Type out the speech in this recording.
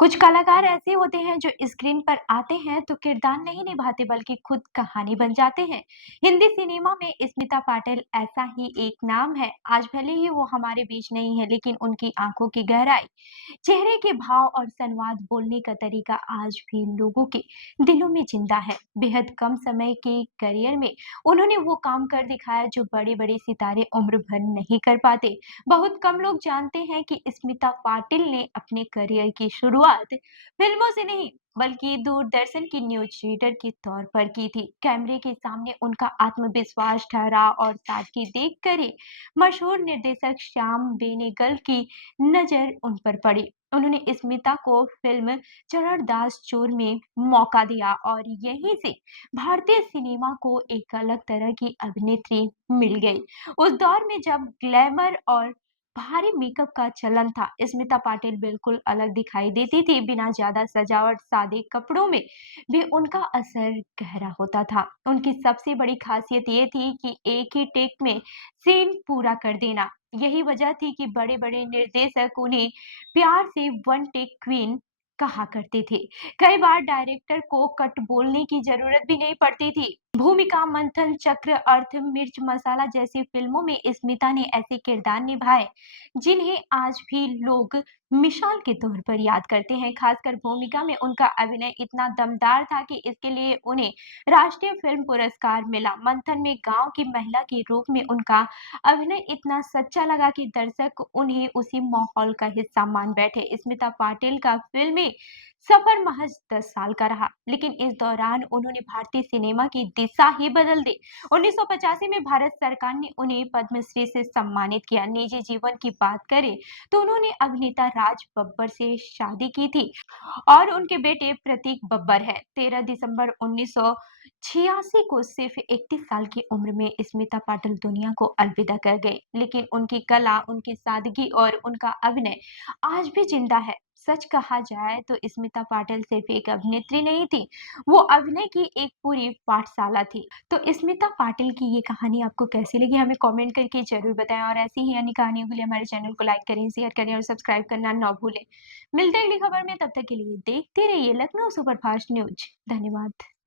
कुछ कलाकार ऐसे होते हैं जो स्क्रीन पर आते हैं तो किरदार नहीं निभाते बल्कि खुद कहानी बन जाते हैं। हिंदी सिनेमा में स्मिता पाटिल ऐसा ही एक नाम है। आज भले ही वो हमारे बीच नहीं है, लेकिन उनकी आंखों की गहराई, चेहरे के भाव और संवाद, बोलने का तरीका आज भी लोगों के दिलों में जिंदा है। बेहद कम समय के करियर में उन्होंने वो काम कर दिखाया जो बड़े बड़े सितारे उम्र भर नहीं कर पाते। बहुत कम लोग जानते हैं कि स्मिता पाटिल ने अपने करियर की शुरुआत फिल्मों से नहीं बल्कि दूरदर्शन की न्यूज रीडर के तौर पर की थी। कैमरे के सामने उनका आत्मविश्वास, ठहराव और सादगी देखकर ही मशहूर निर्देशक श्याम बेनेगल की नजर उन पर पड़ी। उन्होंने स्मिता को फिल्म चरणदास चोर में मौका दिया और यहीं से भारतीय सिनेमा को एक अलग तरह की अभिनेत्री मिल गई। उस दौर में जब ग्लैमर और भारी मेकअप का चलन था, स्मिता पाटिल बिल्कुल अलग दिखाई देती थी। बिना ज्यादा सजावट, सादे कपड़ों में भी उनका असर गहरा होता था। उनकी सबसे बड़ी खासियत ये थी कि एक ही टेक में सीन पूरा कर देना। यही वजह थी कि बड़े बड़े निर्देशक उन्हें प्यार से वन टेक क्वीन कहा करते थे। कई बार डायरेक्टर को कट बोलने की जरूरत भी नहीं पड़ती थी। भूमिका, मंथन चक्र, अर्थ, मिर्च मसाला जैसी फिल्मों में स्मिता ने ऐसे किरदार निभाए जिन्हें आज भी लोग मिसाल के तौर पर याद करते हैं। खासकर भूमिका में उनका अभिनय इतना दमदार था कि इसके लिए उन्हें राष्ट्रीय फिल्म पुरस्कार मिला। मंथन में गांव की महिला के रूप में उनका अभिनय इतना सच्चा लगा कि दर्शक उन्हें उसी माहौल का हिस्सा मान बैठे। स्मिता पाटिल का फिल्मी सफर महज 10 साल का रहा, लेकिन इस दौरान उन्होंने भारतीय सिनेमा की दिशा ही बदल दी। 1985 में भारत सरकार ने उन्हें पद्मश्री से सम्मानित किया। निजी जीवन की बात करें तो उन्होंने अभिनेता राज बब्बर से शादी की थी और उनके बेटे प्रतीक बब्बर है। 13 दिसंबर 1986 को सिर्फ 31 साल की उम्र में स्मिता पाटिल दुनिया को अलविदा कर गई, लेकिन उनकी कला, उनकी सादगी और उनका अभिनय आज भी जिंदा है। सच कहा जाए तो स्मिता पाटिल सिर्फ एक अभिनेत्री नहीं थी, वो अभिनय की एक पूरी पाठशाला थी। तो स्मिता पाटिल की ये कहानी आपको कैसी लगी, हमें कमेंट करके जरूर बताएं और ऐसी ही अन्य कहानियों के लिए हमारे चैनल को लाइक करें, शेयर करें और सब्सक्राइब करना ना भूलें। मिलते हैं अगली खबर में, तब तक के लिए देखते रहिए लखनऊ सुपरफास्ट न्यूज। धन्यवाद।